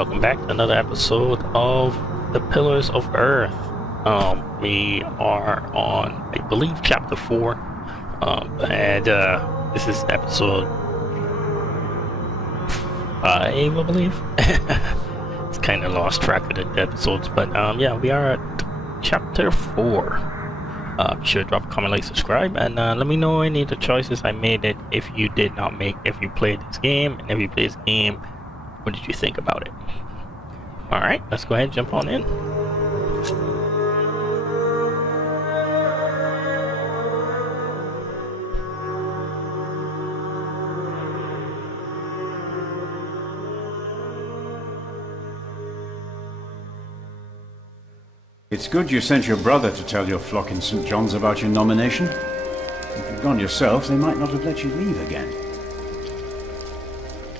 welcome back to another episode of The Pillars of Earth. We are on, I believe, chapter 4, and this is episode 5, I believe. It's kind of lost track of the episodes, but yeah, we are at chapter 4. Be sure to drop a comment, like, subscribe, and let me know any of the choices I made it if you did not make, if you played this game, and if you played this game, what did you think about it? Alright, let's go ahead and jump on in. It's good you sent your brother to tell your flock in St. John's about your nomination. If you'd gone yourself, they might not have let you leave again.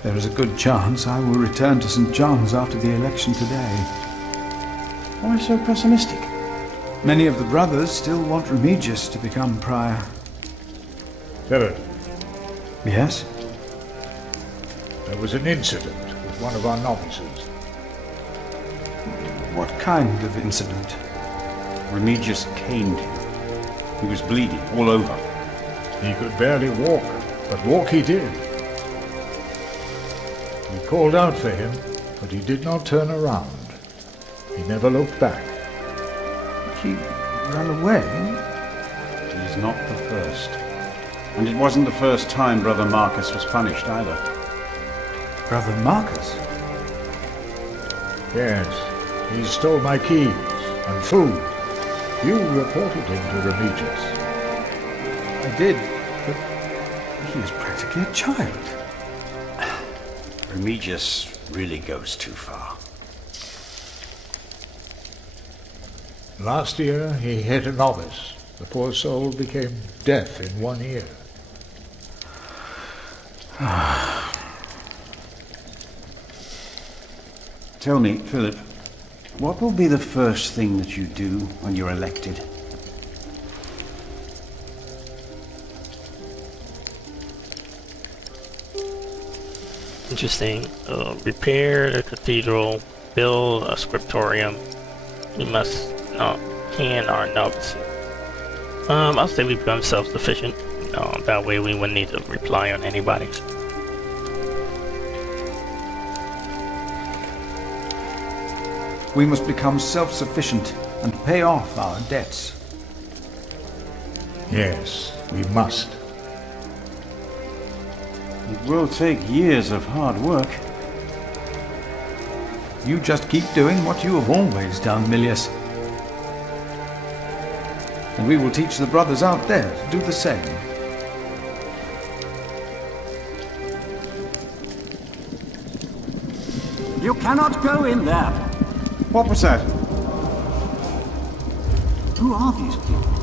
There is a good chance I will return to St. John's after the election today. Why so pessimistic? Many of the brothers still want Remigius to become prior. Philip, Yes? there was an incident with one of our novices. What kind of incident? Remigius caned him. He was bleeding all over. He could barely walk, but walk he did. We called out for him, but he did not turn around. He never looked back. He ran away? He's not the first. And it wasn't the first time Brother Marcus was punished either. Brother Marcus? Yes, he stole my keys and food. You reported him to Remigius. I did, but he is practically a child. Remigius really goes too far. Last year he hit a novice. The poor soul became deaf in one ear. Tell me, Philip, what will be the first thing that you do when you're elected? Interesting. Repair the cathedral, build a scriptorium. We must not can our novices. I'll say we become self-sufficient. That way we wouldn't need to rely on anybody. We must become self-sufficient and pay off our debts. Yes, we must. It will take years of hard work. You just keep doing what you have always done, Milius. And we will teach the brothers out there to do the same. You cannot go in there. What was that? Who are these people?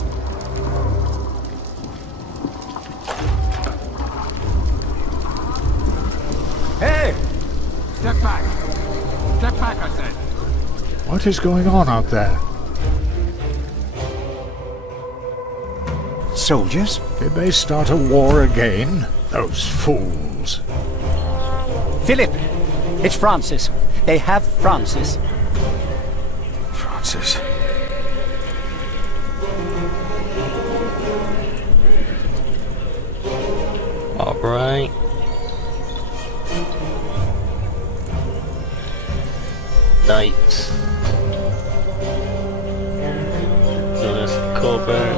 Hey! Step back. Step back, I said. What is going on out there? Soldiers? Did they start a war again? Those fools. Philip! It's Francis. They have Francis. Francis. Alright. Knights. Lewis Colbert.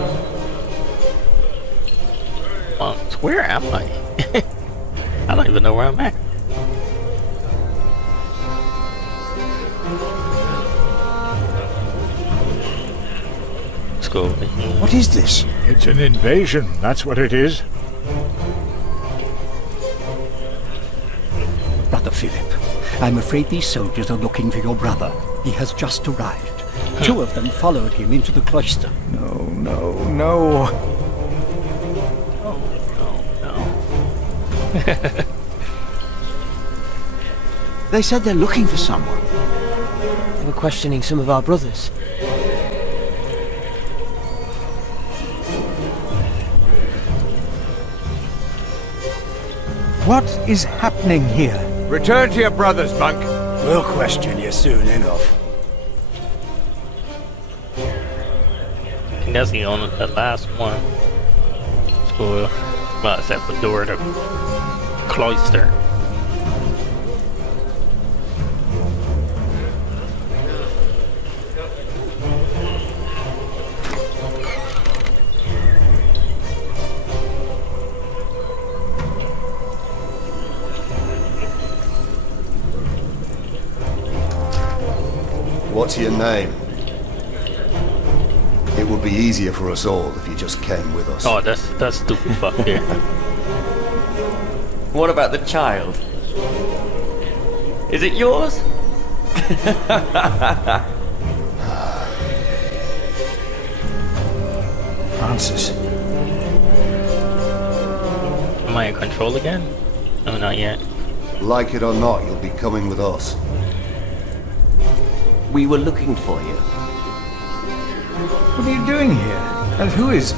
Monks. Where am I? I don't even know where I'm at. Let's go over here. What is this? It's an invasion, that's what it is. Brother Philip, I'm afraid these soldiers are looking for your brother. He has just arrived. 2 of them followed him into the cloister. No, no, no. They said they're looking for someone. They were questioning some of our brothers. What is happening here? Return to your brothers, monk. We'll question you soon enough. I think that's the last one. So, well, except for door to cloister. What's your name? It would be easier for us all if you just came with us. Oh, that's stupid fuck here. What about the child? Is it yours? Francis. Am I in control again? No, not yet. Like it or not, you'll be coming with us. We were looking for you. What are you doing here? And who is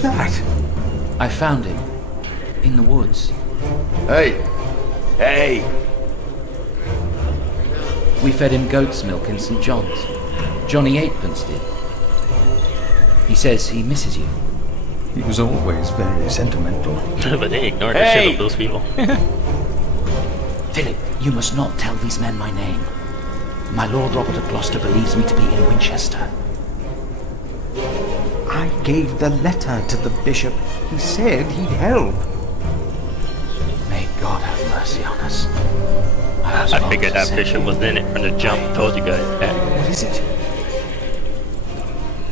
that? I found him. In the woods. Hey! Hey! We fed him goat's milk in St. John's. Johnny Eightpence did. He says he misses you. He was always very sentimental. But they ignored the shit of those people. Philip, you must not tell these men my name. My Lord Robert of Gloucester believes me to be in Winchester. I gave the letter to the bishop. He said he'd help. May God have mercy on us. I figured that bishop was in it from the jump. Told you guys that. What is it?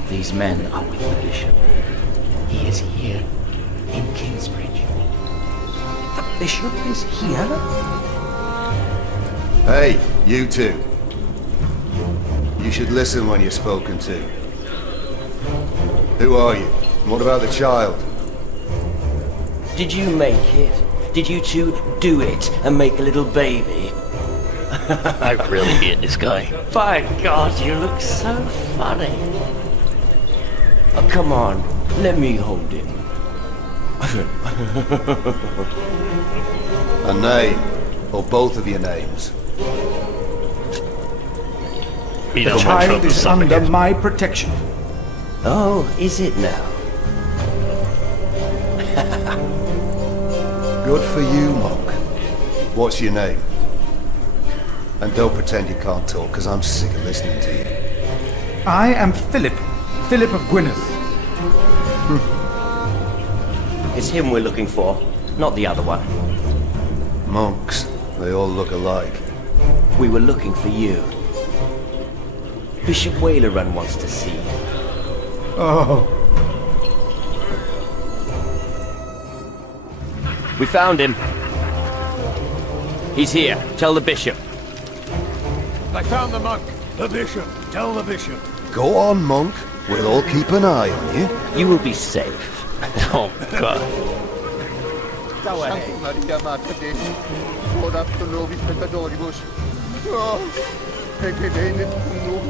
These men are with the bishop. He is here, in Kingsbridge. The bishop is here? Hey, you two. You should listen when you're spoken to. Who are you? And what about the child? Did you make it? Did you two do it and make a little baby? I really hate this guy. By God, you look so funny. Oh, come on, let me hold him. A name, or both of your names. We The don't want child trouble is suffering under it. my protection. Oh, is it now? Good for you, Monk. What's your name? And don't pretend you can't talk, because I'm sick of listening to you. I am Philip. Philip of Gwynedd. It's him we're looking for, not the other one. Monks, they all look alike. We were looking for you. Bishop Wailerun wants to see you. Oh, We found him. He's here. Tell the bishop. I found the monk. The bishop. Tell the bishop. Go on, Monk. We'll all keep an eye on you. You will be safe. Oh God. Go ahead.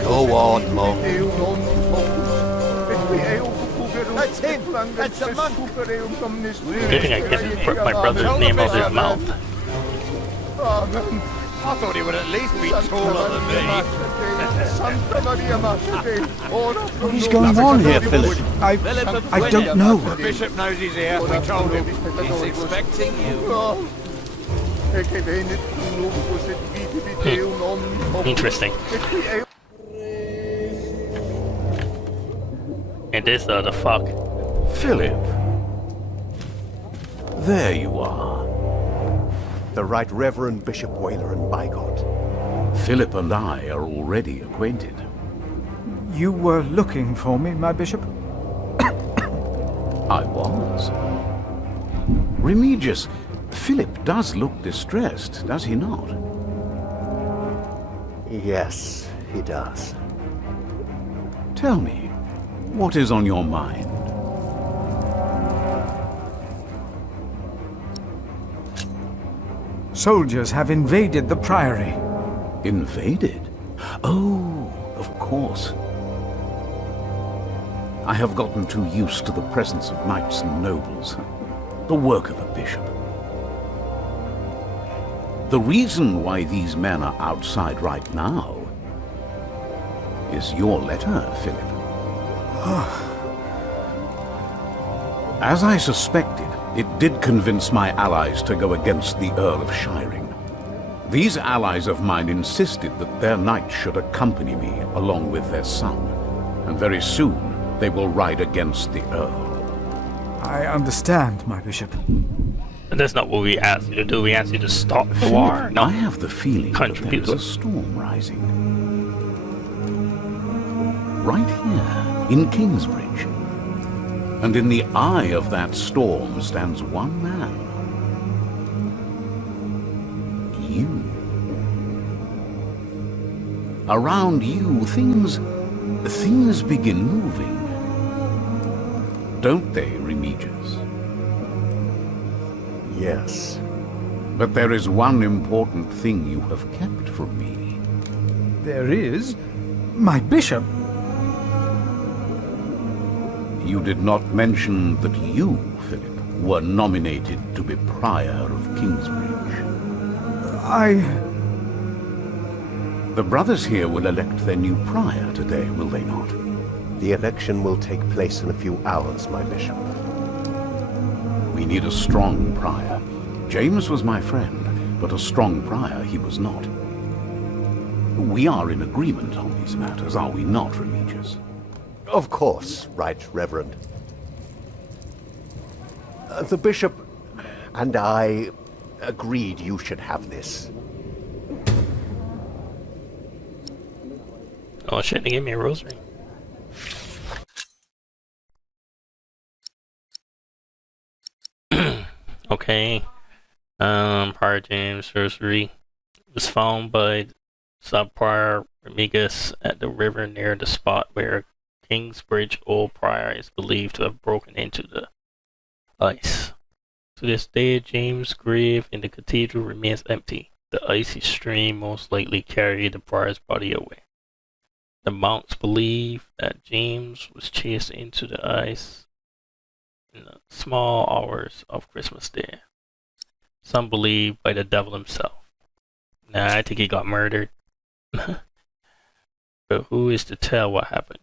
Go on, Monk. That's him! That's the monk! Good thing I couldn't put my brother's name out his mouth. I thought he would at least be taller than me. what is going on here, Philip? I don't know. The bishop knows he's here. We told him. He's expecting you. Interesting. And this the fuck. Philip. There you are. The Right Reverend Bishop Wailerun Bygott. Philip and I are already acquainted. You were looking for me, my bishop? I was. Remigius, Philip does look distressed, does he not? Yes, he does. Tell me, what is on your mind? Soldiers have invaded the priory. Invaded? Oh, of course. I have gotten too used to the presence of knights and nobles. The work of a bishop. The reason why these men are outside right now is your letter, Philip. As I suspected, it did convince my allies to go against the Earl of Shiring. These allies of mine insisted that their knight should accompany me along with their son, and very soon they will ride against the Earl. I understand, my bishop. And that's not what we asked you to do. We asked you to stop the war. No. I have the feeling that Contribute. there's a storm rising. Right here, in Kingsbridge. And in the eye of that storm stands one man. You. Around you, things begin moving. Don't they, Remigius? Yes. But there is one important thing you have kept from me. There is? My bishop? You did not mention that you, Philip, were nominated to be Prior of Kingsbridge. The brothers here will elect their new Prior today, will they not? The election will take place in a few hours, my bishop. We need a strong Prior. James was my friend, but a strong Prior he was not. We are in agreement on these matters, are we not, Remigius? Of course, Right Reverend. The bishop and I agreed you should have this. Oh shit, they gave me a rosary. Okay. Prior James rosary was found by Sub-Prior Remigius at the river near the spot where Kingsbridge Old Prior is believed to have broken into the ice. To this day, James' grave in the cathedral remains empty. The icy stream most likely carried the prior's body away. The monks believe that James was chased into the ice in the small hours of Christmas Day. Some believe by the devil himself. Nah, I think he got murdered. But who is to tell what happened?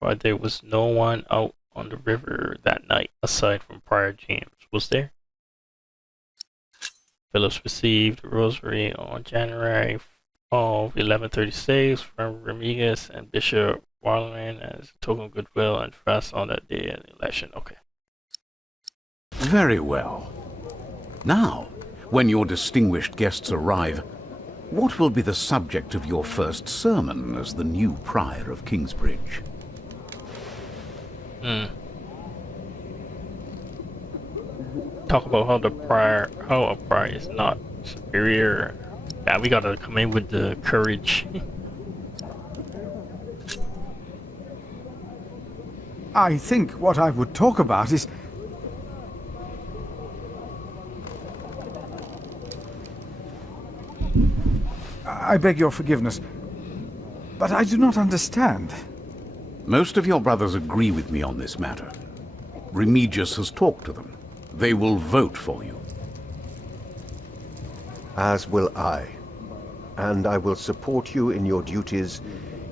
For there was no one out on the river that night aside from Prior James, was there? Phillips received the rosary on January of 1136 from Remigius and Bishop Warland as a token of goodwill and trust on that day of the election. Okay. Very well. Now, when your distinguished guests arrive, what will be the subject of your first sermon as the new Prior of Kingsbridge? Talk about how a prior is not superior. Yeah, we gotta come in with the courage. I think what I would talk about is... I beg your forgiveness, but I do not understand. Most of your brothers agree with me on this matter. Remigius has talked to them. They will vote for you. As will I. And I will support you in your duties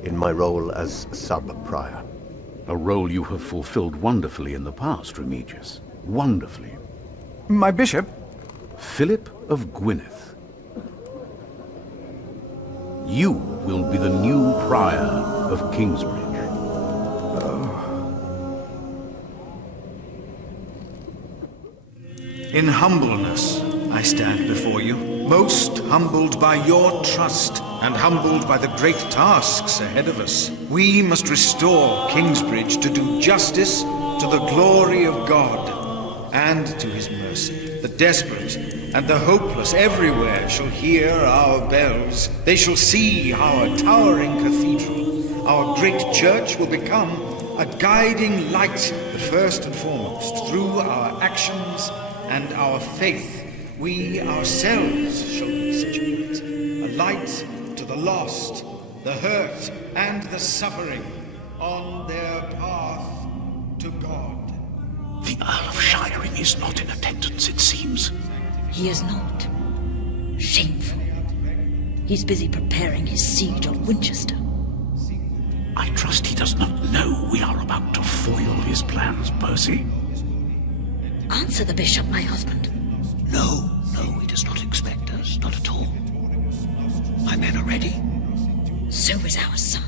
in my role as sub-prior. A role you have fulfilled wonderfully in the past, Remigius. Wonderfully. My bishop? Philip of Gwynedd. You will be the new Prior of Kingsbridge. In humbleness, I stand before you, most humbled by your trust and humbled by the great tasks ahead of us. We must restore Kingsbridge to do justice to the glory of God and to his mercy. The desperate and the hopeless everywhere shall hear our bells. They shall see our towering cathedral. Our great church will become a guiding light, but first and foremost, through our actions and our faith, we ourselves shall be such a light. A light to the lost, the hurt, and the suffering on their path to God. The Earl of Shiring is not in attendance, it seems. He is not. Shameful. He's busy preparing his siege on Winchester. I trust he does not know we are about to foil his plans, Percy. Answer the bishop, my husband. No, he does not expect us, not at all. My men are ready. So is our son.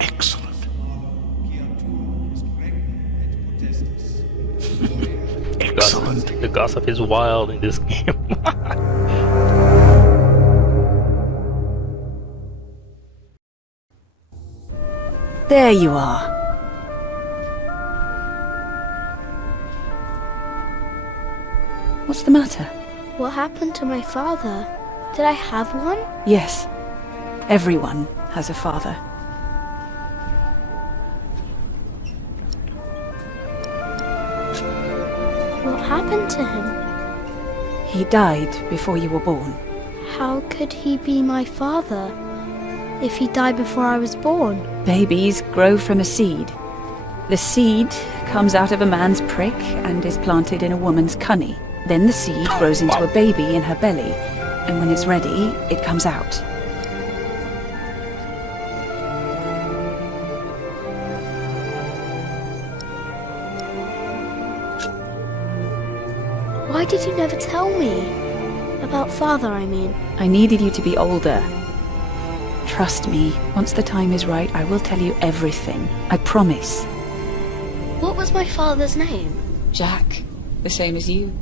Excellent. Excellent. The gossip is wild in this game. There you are. What's the matter? What happened to my father? Did I have one? Yes. Everyone has a father. What happened to him? He died before you were born. How could he be my father if he died before I was born? Babies grow from a seed. The seed comes out of a man's prick and is planted in a woman's cunny. Then the seed grows into a baby in her belly, and when it's ready, it comes out. Why did you never tell me? About father, I mean. I needed you to be older. Trust me, once the time is right, I will tell you everything. I promise. What was my father's name? Jack, the same as you.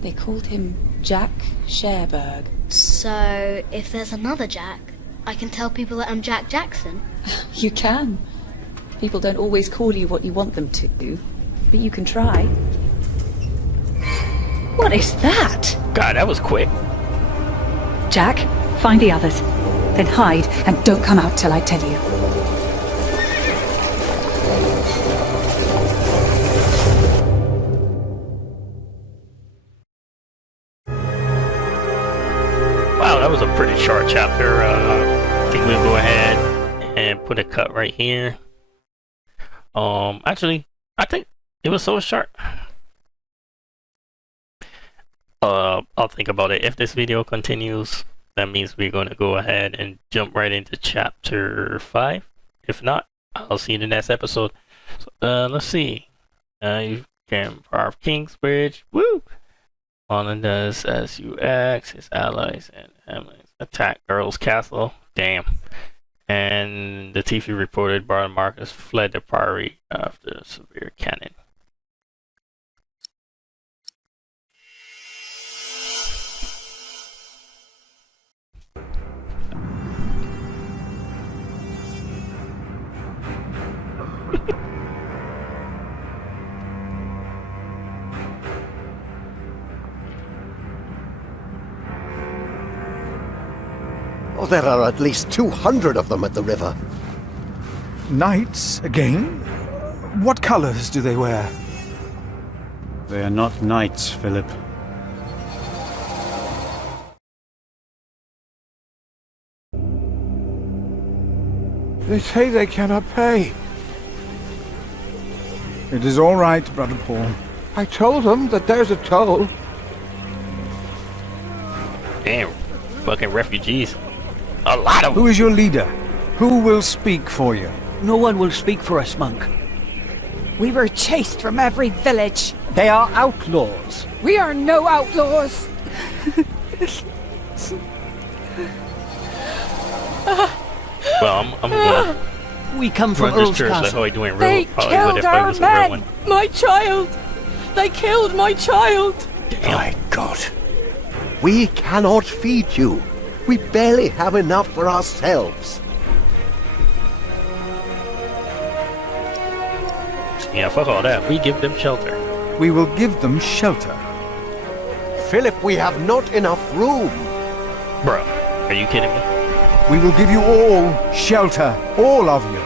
They called him Jack Sherberg. So, if there's another Jack, I can tell people that I'm Jack Jackson? You can. People don't always call you what you want them to, but you can try. What is that? God, that was quick. Jack, find the others. Then hide and don't come out till I tell you. Wow, that was a pretty short chapter. I think we'll go ahead and put a cut right here. Actually, I think it was so short. I'll think about it. If this video continues, that means we're going to go ahead and jump right into chapter 5. If not, I'll see you in the next episode. So, let's see. You can carve Kingsbridge. Woo! London does as you ask. His allies and families attack Earl's castle. Damn. And the TV reported Baron Marcus fled the priory after a severe cannon. Oh, there are at least 200 of them at the river. Knights again? What colors do they wear? They are not knights, Philip. They say they cannot pay. It is all right, Brother Paul. I told them that there's a toll. Damn, fucking refugees. A lot of them. Who is your leader? Who will speak for you? No one will speak for us, monk. We were chased from every village. They are outlaws. We are no outlaws. Well, I'm gonna We come from run this Earl's church like Castle. how I do in real. They How I would killed if I our was a real men. one. My child. They killed my child. My God. We cannot feed you. We barely have enough for ourselves. Yeah, fuck all that. We give them shelter. We will give them shelter. Philip, we have not enough room. Bro, are you kidding me? We will give you all shelter, all of you.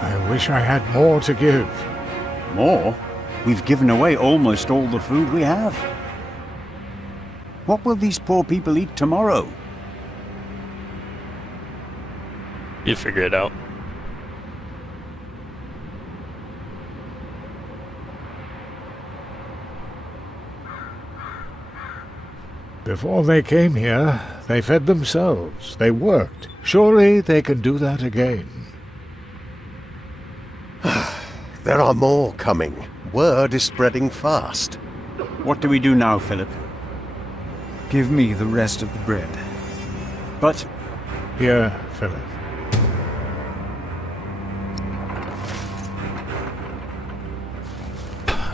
I wish I had more to give. More? We've given away almost all the food we have. What will these poor people eat tomorrow? You figure it out. Before they came here, they fed themselves. They worked. Surely they can do that again. There are more coming. Word is spreading fast. What do we do now, Philip? Give me the rest of the bread. But... Here, Philip.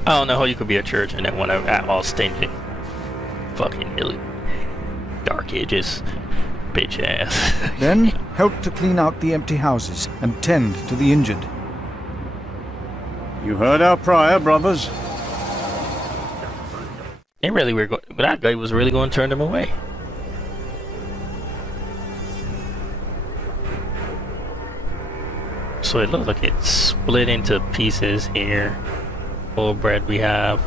I don't know how you could be a church and then want to act all stingy. Fucking Dark Ages. Bitch ass. Then, help to clean out the empty houses and tend to the injured. You heard our prior, brothers. They really were going, but that guy was really going to turn them away. So it looks like it's split into pieces here. Full bread we have.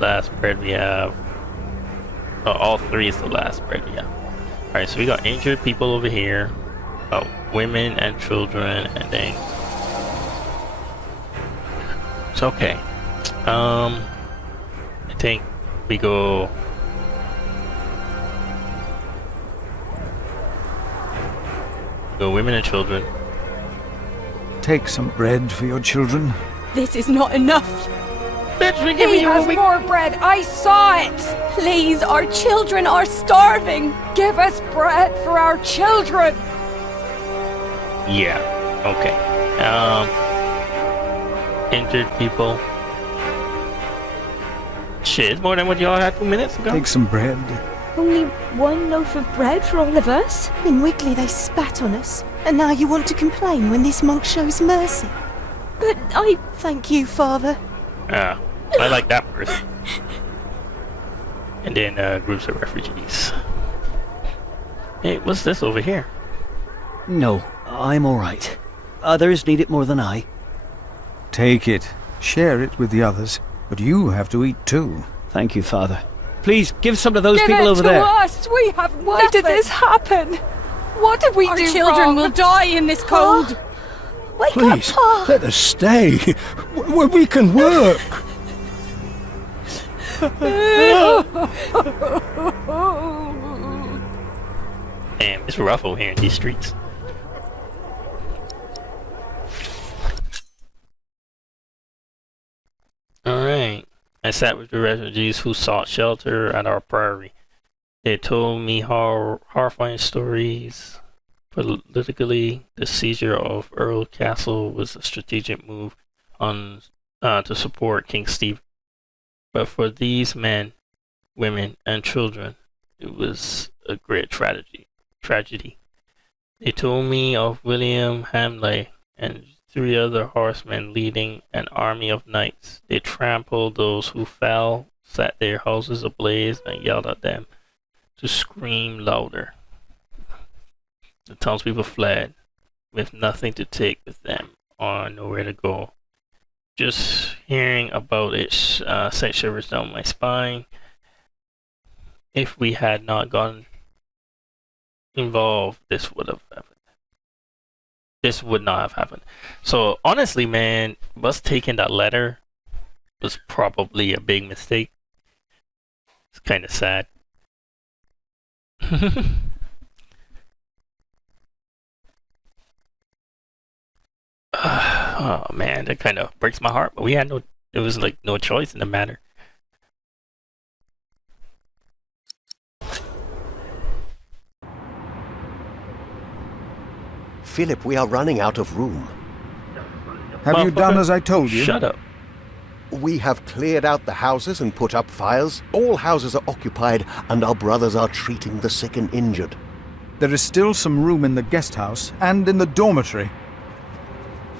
Last bread we have. Oh, all three is the last bread we have. Alright, so we got injured people over here. Women and children, and then... It's okay. I think we go... women and children. Take some bread for your children. This is not enough. Bitch, we He has more bread. I saw it. Please, our children are starving. Give us bread for our children. Yeah. Okay. Injured people. Shit, it's more than what y'all had 2 minutes ago. Take some bread. Only one loaf of bread for all of us? In Wigley they spat on us, and now you want to complain when this monk shows mercy. But I thank you, Father. I like that person. And then groups of refugees. Hey, what's this over here? No, I'm alright. Others need it more than I. Take it. Share it with the others. But you have to eat too. Thank you, Father. Please, give some to those Give people it over to there. us. We have nothing. Why did this happen? What did we do? Our children will die in this cold. Wake Please, up, Pa! let us stay. We can work. Damn, it's rough over here in these streets. Alright. I sat with the refugees who sought shelter at our priory. They told me horrifying stories. Politically, the seizure of Earl Castle was a strategic move to support King Stephen. But for these men, women, and children, it was a great tragedy. They told me of William Hamley and 3 other horsemen leading an army of knights. They trampled those who fell, set their houses ablaze, and yelled at them to scream louder. The townspeople fled with nothing to take with them or nowhere to go. Just hearing about it sent shivers down my spine. If we had not gotten involved, this would not have happened. So honestly, man, us taking that letter was probably a big mistake. It's kind of sad. Oh man, that kind of breaks my heart. But we had it was like no choice in the matter. Philip, we are running out of room. Have you done as I told you? Shut up. We have cleared out the houses and put up fires. All houses are occupied, and our brothers are treating the sick and injured. There is still some room in the guest house and in the dormitory.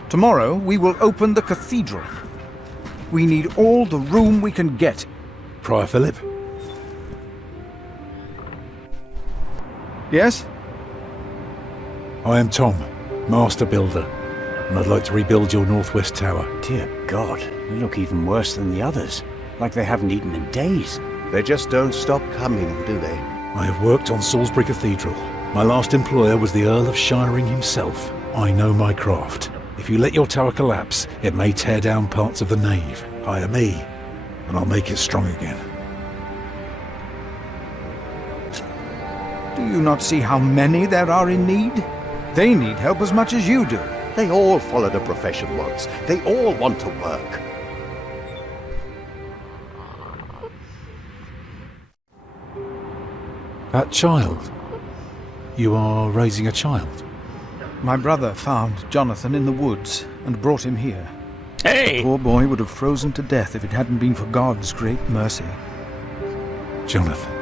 Tomorrow we will open the cathedral. We need all the room we can get. Prior Philip? Yes? I am Tom, Master Builder, and I'd like to rebuild your northwest tower. Dear God, they look even worse than the others. Like they haven't eaten in days. They just don't stop coming, do they? I have worked on Salisbury Cathedral. My last employer was the Earl of Shiring himself. I know my craft. If you let your tower collapse, it may tear down parts of the nave. Hire me, and I'll make it strong again. Do you not see how many there are in need? They need help as much as you do. They all followed a profession once. They all want to work. That child? You are raising a child? My brother found Jonathan in the woods and brought him here. Hey! The poor boy would have frozen to death if it hadn't been for God's great mercy. Jonathan.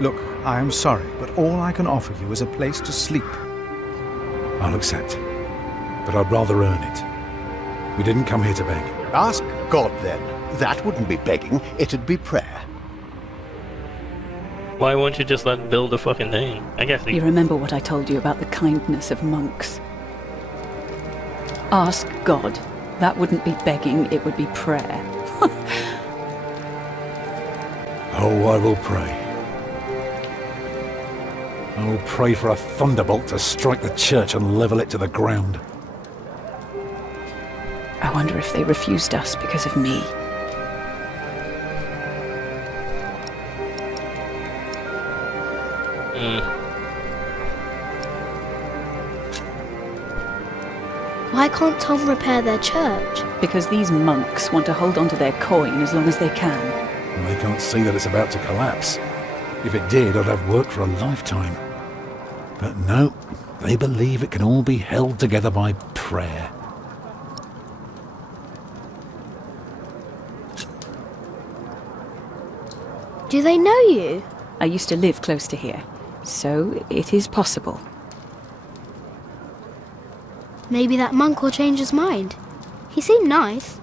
Look, I am sorry, but all I can offer you is a place to sleep. I'll accept. But I'd rather earn it. We didn't come here to beg. Ask God then. That wouldn't be begging, it'd be prayer. Why won't you just let him build a fucking thing? I guess You remember what I told you about the kindness of monks? Ask God. That wouldn't be begging, it would be prayer. Oh, I will pray. I will pray for a thunderbolt to strike the church and level it to the ground. I wonder if they refused us because of me. Why can't Tom repair their church? Because these monks want to hold on to their coin as long as they can. And they can't see that it's about to collapse. If it did, I'd have worked for a lifetime. But no, they believe it can all be held together by prayer. Do they know you? I used to live close to here, so it is possible. Maybe that monk will change his mind. He seemed nice.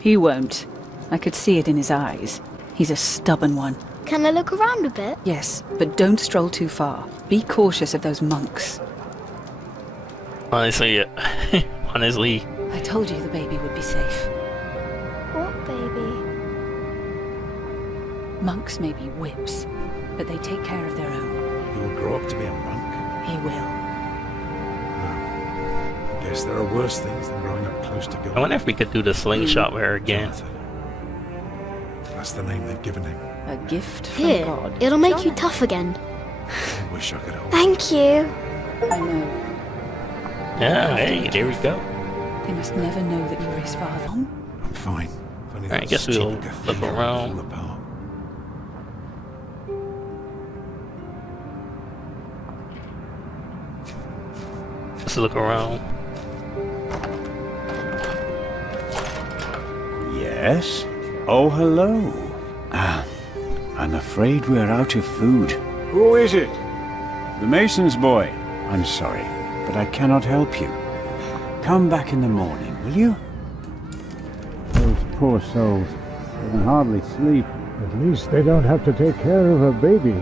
He won't. I could see it in his eyes. He's a stubborn one. Can I look around a bit? Yes, but don't stroll too far. Be cautious of those monks. Honestly, honestly. I told you the baby would be safe. What baby? Monks may be whips, but they take care of their own. He will grow up to be a monk. He will. I guess there are worse things than growing up close to God. I wonder if we could do the slingshot with her again. Jonathan. That's the name they've given him. A gift from Here, God. it'll make you tough again. I wish I could hold. Thank you. I know. Yeah, hey, there we go. They must never know that you were his father. I'm fine. Alright, I guess we'll look around. Let's look around. Yes? Oh, hello. I'm afraid we're out of food. Who is it? The mason's boy. I'm sorry, but I cannot help you. Come back in the morning, will you? Those poor souls. They can hardly sleep. At least they don't have to take care of a baby.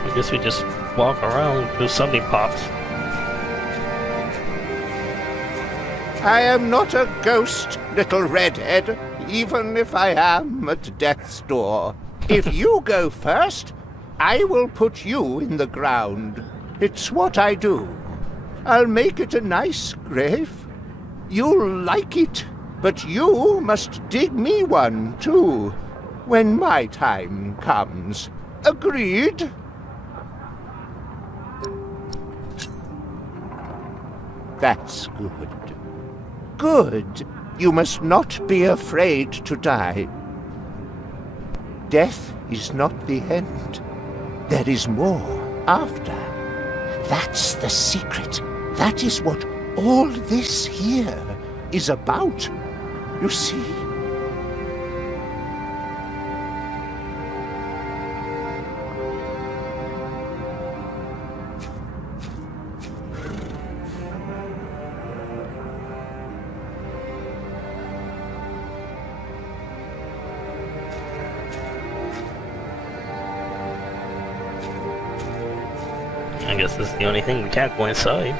I guess we just walk around till something pops. I am not a ghost, little redhead, even if I am at death's door. If you go first, I will put you in the ground. It's what I do. I'll make it a nice grave. You'll like it, but you must dig me one, too, when my time comes. Agreed? That's good. Good. You must not be afraid to die. Death is not the end. There is more after. That's the secret. That is what all this here is about. You see? guess this is the only thing. We can't go inside.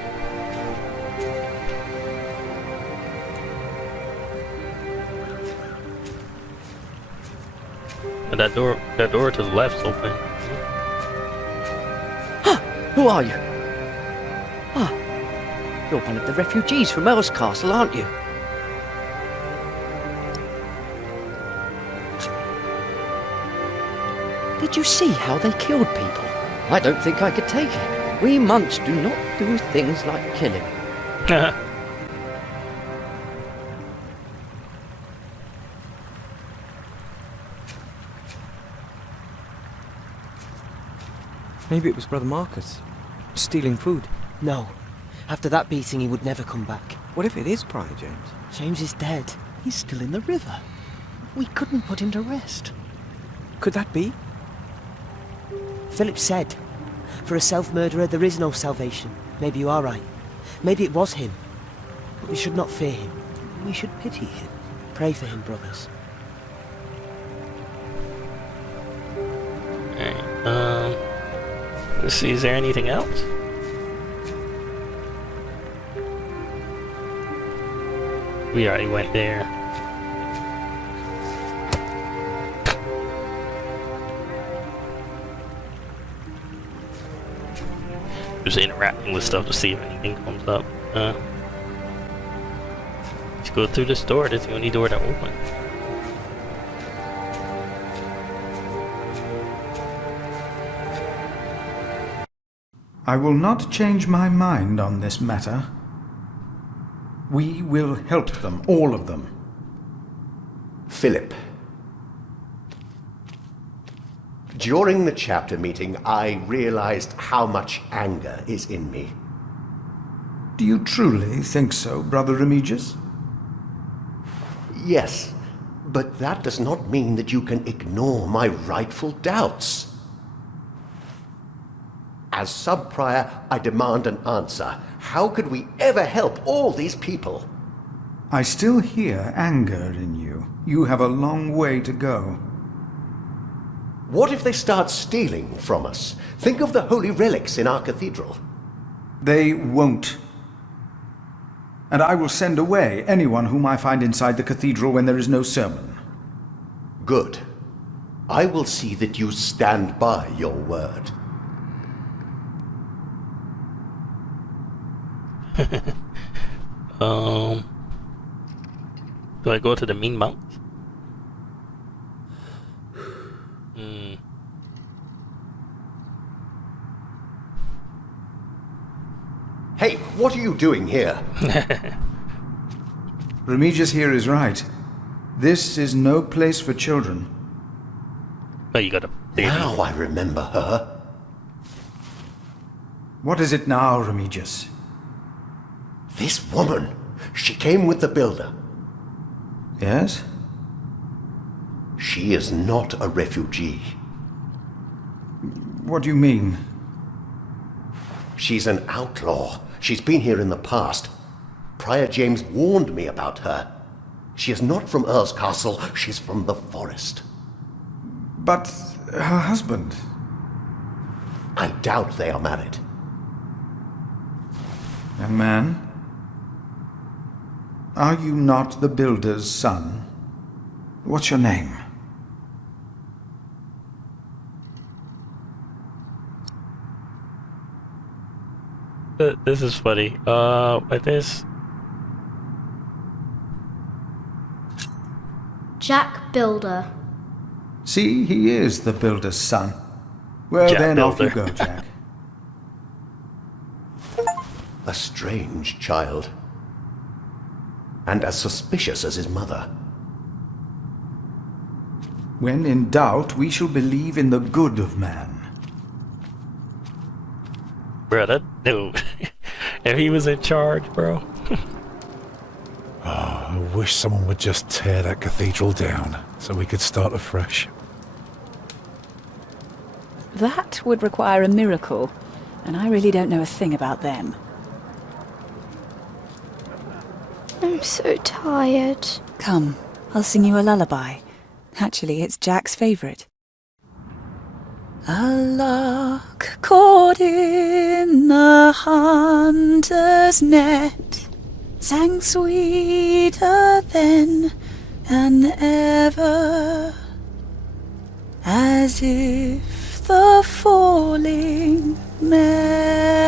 But that door to the left's open. Who are you? Ah, you're one of the refugees from Earl's Castle, aren't you? Did you see how they killed people? I don't think I could take it. We monks do not do things like killing. Maybe it was Brother Marcus, stealing food. No. After that beating, he would never come back. What if it is Prior James? James is dead. He's still in the river. We couldn't put him to rest. Could that be? Philip said, for a self-murderer there is no salvation. Maybe you are right. Maybe it was him. But we should not fear him. We should pity him. Pray for him, brothers. Alright, let's see, is there anything else? We already went there. Just interacting with stuff to see if anything comes up. Let's go through this door. That's the only door that opens. I will not change my mind on this matter. We will help them, all of them. Philip. During the chapter meeting, I realized how much anger is in me. Do you truly think so, Brother Remigius? Yes, but that does not mean that you can ignore my rightful doubts. As sub-prior, I demand an answer. How could we ever help all these people? I still hear anger in you. You have a long way to go. What if they start stealing from us? Think of the holy relics in our cathedral. They won't. And I will send away anyone whom I find inside the cathedral when there is no sermon. Good. I will see that you stand by your word. Do I go to the mean monks? Hey, what are you doing here? Remigius here is right. This is no place for children. Oh, you got a baby. Now I remember her. What is it now, Remigius? This woman. She came with the builder. Yes? She is not a refugee. What do you mean? She's an outlaw. She's been here in the past. Prior James warned me about her. She is not from Earl's Castle. She's from the forest. But her husband? I doubt they are married. Young man, are you not the builder's son? What's your name? This is funny. But this... Jack Builder. See, he is the builder's son. Well, Jack then Builder. off you go, Jack. A strange child. And as suspicious as his mother. When in doubt, we shall believe in the good of man. Bro, that dude. If he was in charge, bro. I wish someone would just tear that cathedral down so we could start afresh. That would require a miracle, and I really don't know a thing about them. I'm so tired. Come, I'll sing you a lullaby. Actually, it's Jack's favourite. A lark caught in a hunter's net sang sweeter then than ever, as if the falling melody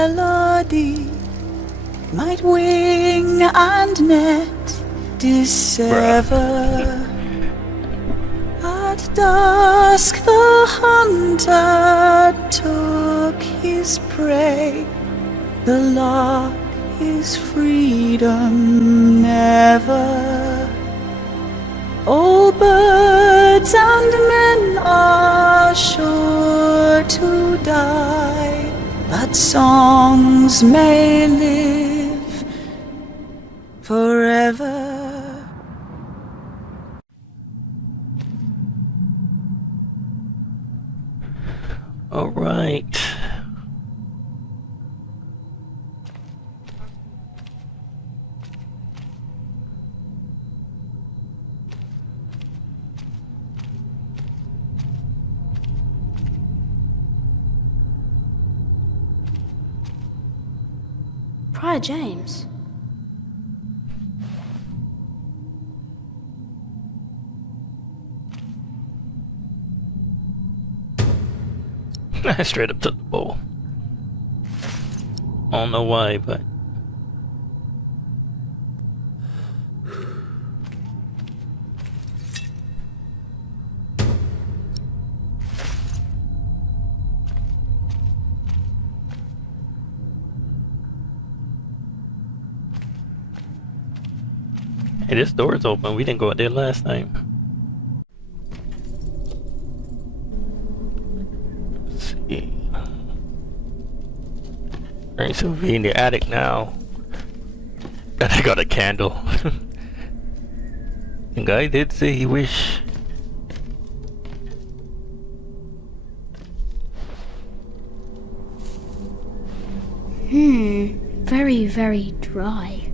might wing and net dissever. At dusk the hunter took his prey, the lark his freedom never. All birds and men are sure to die, but songs may live forever. All right. Prior James. I straight up took the bowl. I don't know why, but hey, this door's open. We didn't go out there last time. Let's see. Alright, so we're in the attic now. And I got a candle. The guy did say he wished. Very, very dry.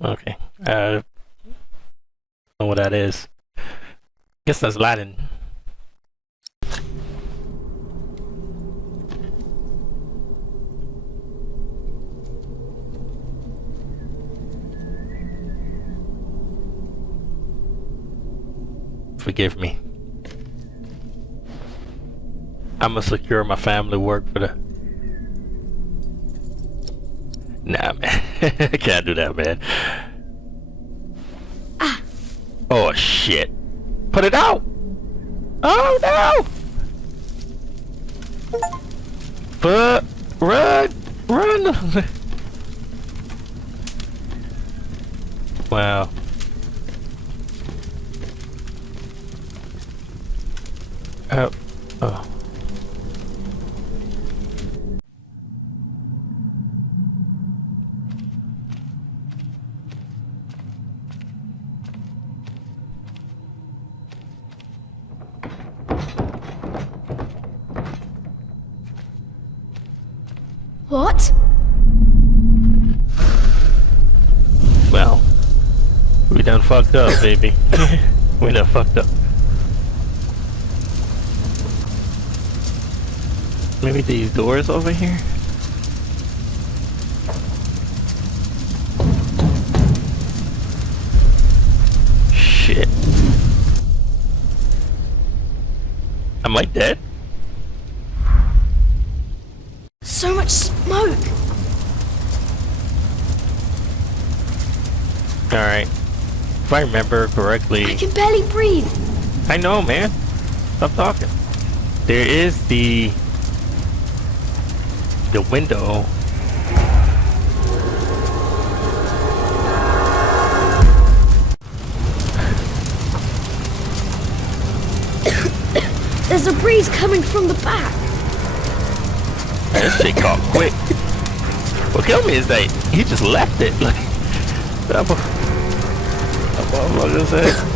Okay. Know what that is. Guess that's Latin. Forgive me. I'ma secure my family work for the... Nah, man. I can't do that, man. Ah. Oh, shit. Put it out! Oh, no! But run! Run! Wow. Oh. What? Well, we done fucked up, baby. We done fucked up. Maybe these doors over here? Shit. Am I dead? So much smoke. Alright. If I remember correctly... I can barely breathe. I know, man. Stop talking. There is the window. There's a breeze coming from the back. This shit caught quick. What killed me is that he just left it. Like, that motherfucker said.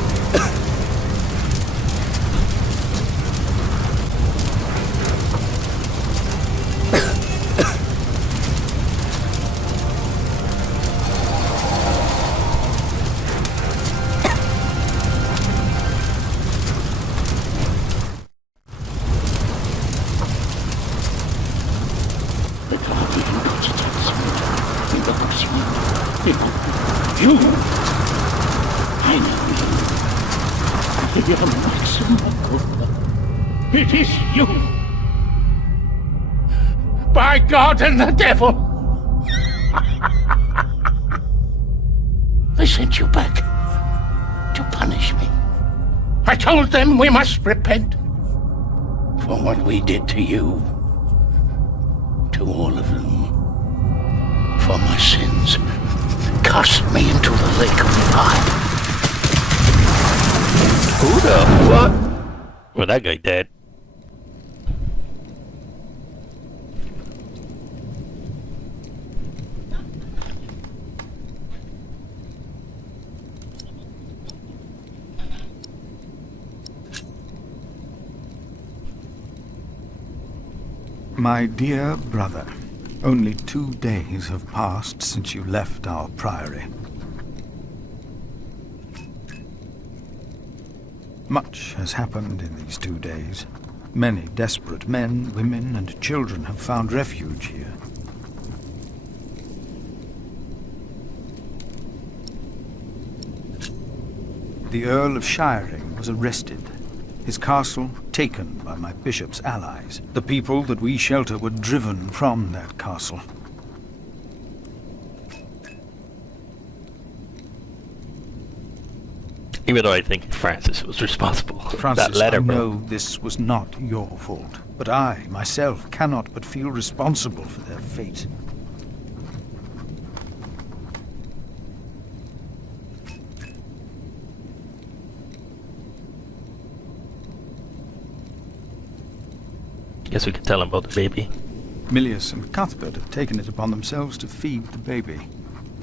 dear Maximilian. It is you! By God and the devil! They sent you back to punish me. I told them we must repent for what we did to you. To all of them. For my sins. Cast me into the lake of fire. Who the fuck? Well, that guy dead. My dear brother, only 2 days have passed since you left our priory. Much has happened in these 2 days. Many desperate men, women, and children have found refuge here. The Earl of Shiring was arrested. His castle taken by my bishop's allies. The people that we shelter were driven from that castle. Even though I think Francis was responsible for Francis, that letter, I bro. know this was not your fault, but I, myself, cannot but feel responsible for their fate. Guess we could tell him about the baby. Milius and Cuthbert have taken it upon themselves to feed the baby.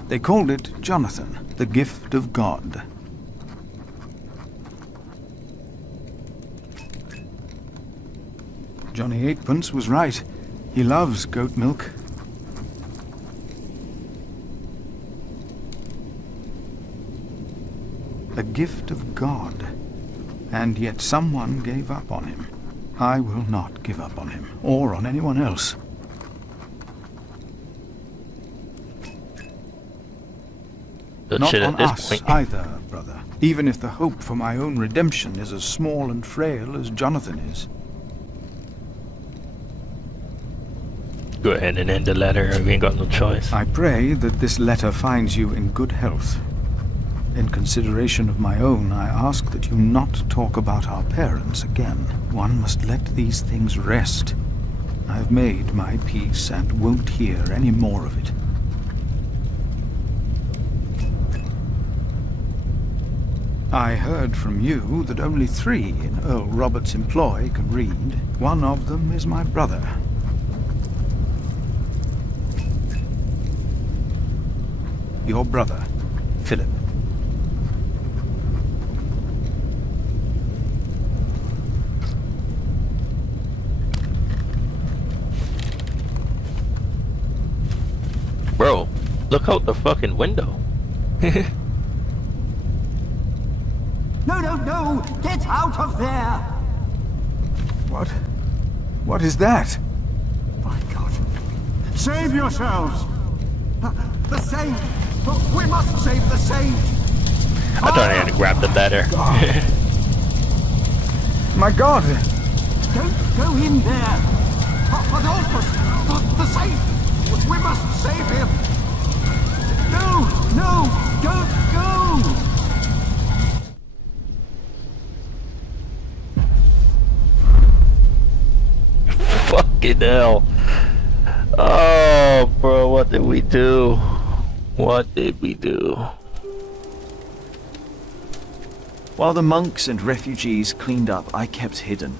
They called it Jonathan, the gift of God. Johnny Eightpence was right. He loves goat milk. A gift of God. And yet someone gave up on him. I will not give up on him, or on anyone else. Not on us either, brother. Even if the hope for my own redemption is as small and frail as Jonathan is. Go ahead and end the letter, we ain't got no choice. I pray that this letter finds you in good health. In consideration of my own, I ask that you not talk about our parents again. One must let these things rest. I have made my peace and won't hear any more of it. I heard from you that only 3 in Earl Robert's employ can read. One of them is my brother. Your brother, Philip. Bro, look out the fucking window. No, no, no! Get out of there! What? What is that? My God. Save yourselves! The saint! We must save the saint! I thought I had to grab the letter. My God! Don't go in there! Adolphus! The saint! We must save him! No! No! Don't go! Fucking hell. Oh, bro, what did we do? What did we do? While the monks and refugees cleaned up, I kept hidden.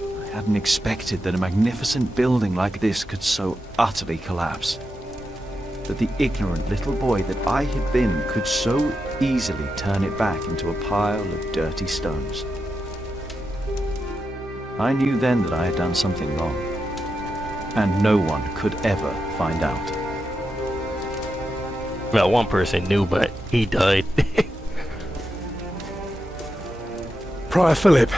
I hadn't expected that a magnificent building like this could so utterly collapse. That the ignorant little boy that I had been could so easily turn it back into a pile of dirty stones. I knew then that I had done something wrong, and no one could ever find out. Well, one person knew, but he died. Prior Philip,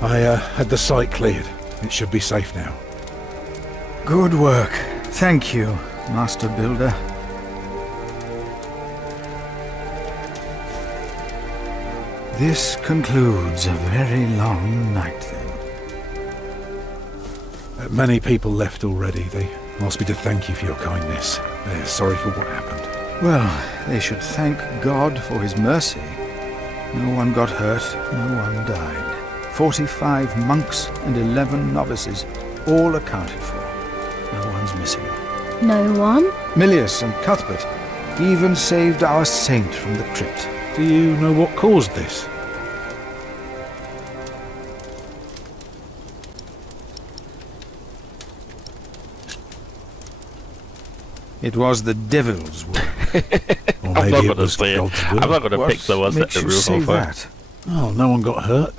I had the site cleared. It should be safe now. Good work. Thank you, Master Builder. This concludes a very long night, then. Many people left already. They asked me to thank you for your kindness. They're sorry for what happened. Well, they should thank God for his mercy. No one got hurt, no one died. 45 monks and 11 novices, all accounted for. No one's missing. No one? Milius and Cuthbert even saved our saint from the crypt. Do you know what caused this? It was the devil's work. Or I'm maybe not it going to was say it. God's will. I'm not going to pick the ones that makes the you roof say on fire. that? Oh, no one got hurt.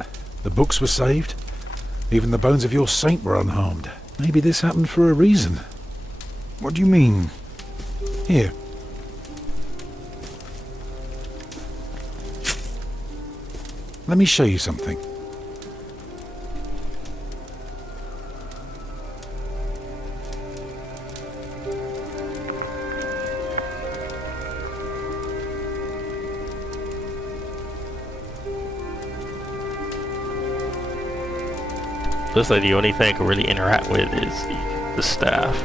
The books were saved. Even the bones of your saint were unharmed. Maybe this happened for a reason. What do you mean? Here. Let me show you something. Looks like the only thing I can really interact with is the staff.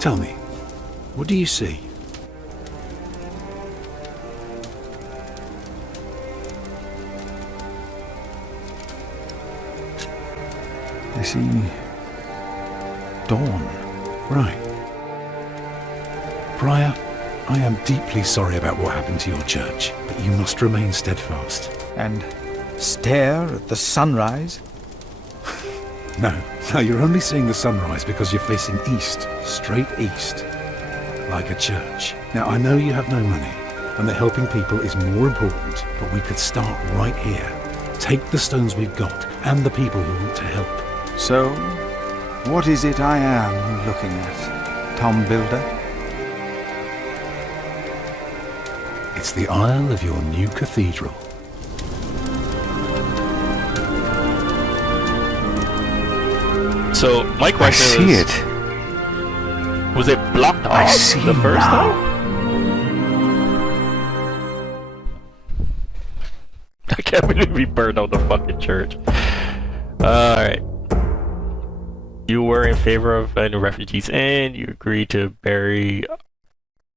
Tell me, what do you see? I see dawn. Right. Prior, I am deeply sorry about what happened to your church, but you must remain steadfast. And stare at the sunrise? No, you're only seeing the sunrise because you're facing east, straight east, like a church. Now, I know you have no money, and that helping people is more important, but we could start right here. Take the stones we've got, and the people who want to help. So, what is it I am looking at, Tom Builder? It's the aisle of your new cathedral. So my question is, was it blocked off the first time? I can't believe we burned out the fucking church. Alright. You were in favor of letting the refugees in. You agreed to bury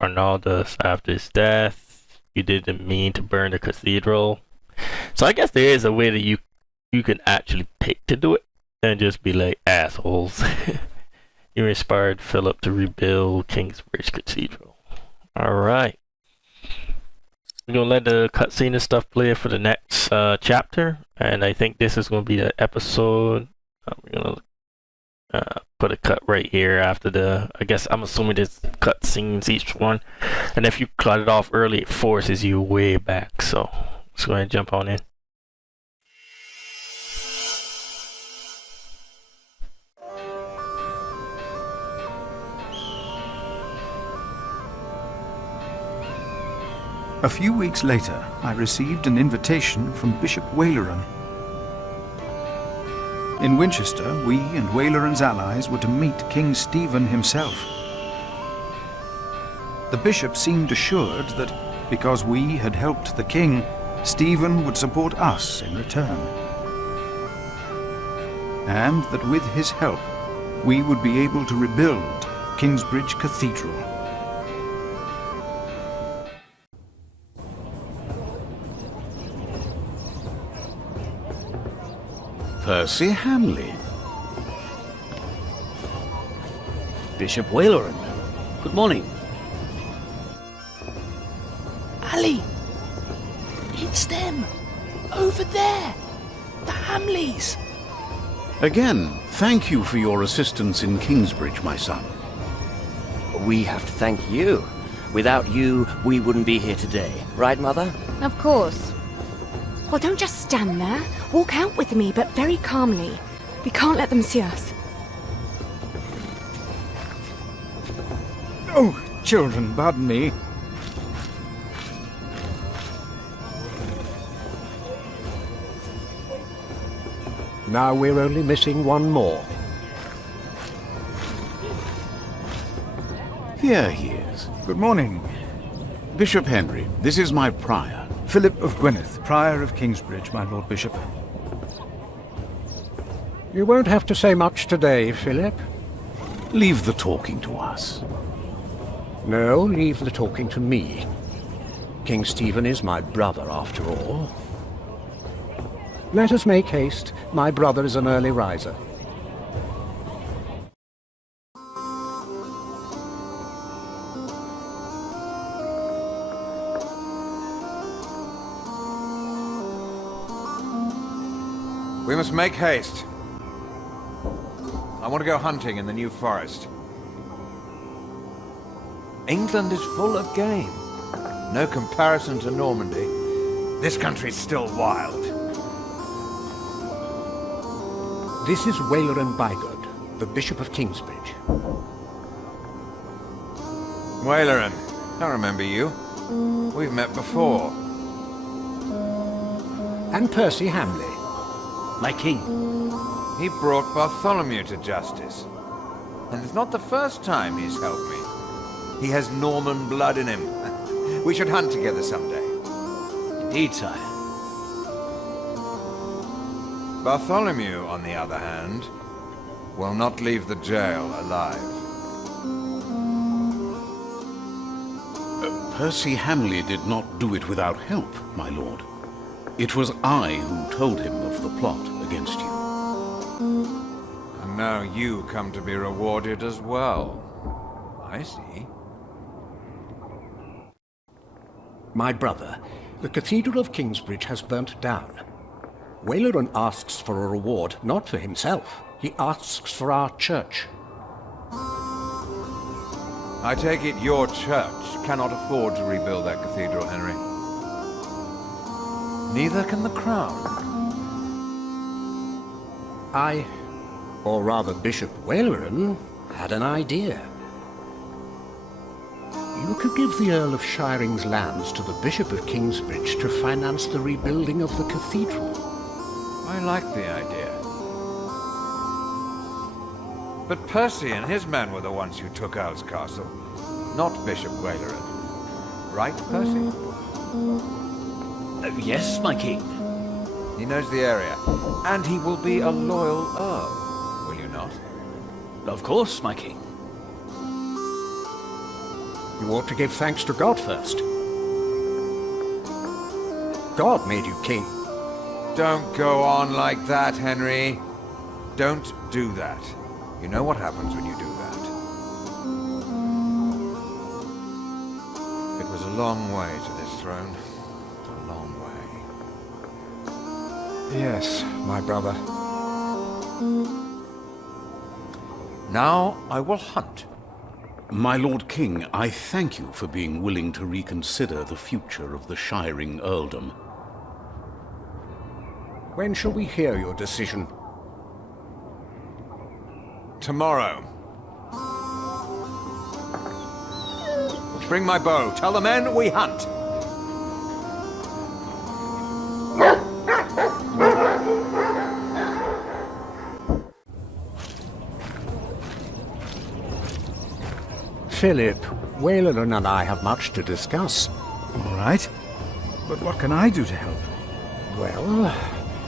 Arnaldus after his death. You didn't mean to burn the cathedral. So I guess there is a way that you can actually pick to do it and just be like assholes. You inspired Philip to rebuild Kingsbridge Cathedral. Alright. We're gonna let the cutscene and stuff play for the next chapter, and I think this is gonna be the episode. We're gonna put a cut right here after the. I guess I'm assuming there's cutscenes each one, and if you cut it off early, it forces you way back. So let's go ahead and jump on in. A few weeks later, I received an invitation from Bishop Waleran. In Winchester, we and Waleran's allies were to meet King Stephen himself. The bishop seemed assured that because we had helped the king, Stephen would support us in return. And that with his help, we would be able to rebuild Kingsbridge Cathedral. Percy Hamley. Bishop Waleran. Good morning. Ali! It's them! Over there! The Hamleys! Again, thank you for your assistance in Kingsbridge, my son. We have to thank you. Without you, we wouldn't be here today. Right, Mother? Of course. Well, don't just stand there. Walk out with me, but very calmly. We can't let them see us. Oh, children, pardon me. Now we're only missing one more. Here he is. Good morning. Bishop Henry, this is my prior. Philip of Gwynedd, Prior of Kingsbridge, my Lord Bishop. You won't have to say much today, Philip. Leave the talking to us. No, leave the talking to me. King Stephen is my brother, after all. Let us make haste. My brother is an early riser. We must make haste. I want to go hunting in the New Forest. England is full of game. No comparison to Normandy. This country's still wild. This is Waleran Bygod, the Bishop of Kingsbridge. Waleran, I remember you. We've met before. And Percy Hamley. My king. He brought Bartholomew to justice. And it's not the first time he's helped me. He has Norman blood in him. We should hunt together someday. Indeed, sire. Bartholomew, on the other hand, will not leave the jail alive. Percy Hamley did not do it without help, my lord. It was I who told him of the plot against you. And now you come to be rewarded as well. I see. My brother, the Cathedral of Kingsbridge has burnt down. Waleran asks for a reward, not for himself. He asks for our church. I take it your church cannot afford to rebuild that cathedral, Henry. Neither can the crown. I, or rather Bishop Waleran, had an idea. You could give the Earl of Shiring's lands to the Bishop of Kingsbridge to finance the rebuilding of the cathedral. I like the idea. But Percy and his men were the ones who took Owl's Castle, not Bishop Waleran. Right, Percy? Yes, my king. He knows the area, and he will be a loyal Earl, will you not? Of course, my king. You ought to give thanks to God first. God made you king. Don't go on like that, Henry. Don't do that. You know what happens when you do that. It was a long way to this throne. A long way. Yes, my brother. Now I will hunt. My Lord King, I thank you for being willing to reconsider the future of the Shiring earldom. When shall we hear your decision? Tomorrow. Bring my bow. Tell the men we hunt. Philip, Waleran and I have much to discuss. All right. But what can I do to help? Well,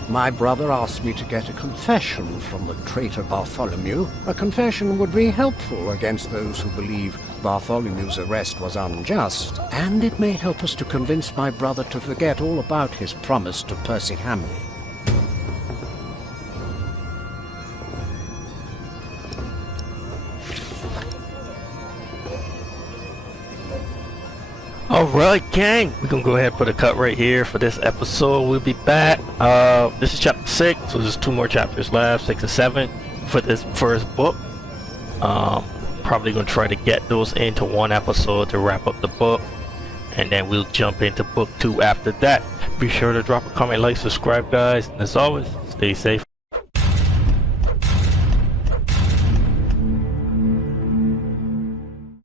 my brother asked me to get a confession from the traitor Bartholomew. A confession would be helpful against those who believe Bartholomew's arrest was unjust, and it may help us to convince my brother to forget all about his promise to Percy Hamley. Alright, gang, we're gonna go ahead and put a cut right here for this episode. We'll be back. This is chapter 6, so there's 2 more chapters left, 6 and 7 for this first book. Probably gonna try to get those into one episode to wrap up the book, and then we'll jump into book 2 after that. Be sure to drop a comment, like, subscribe, guys, and as always, stay safe.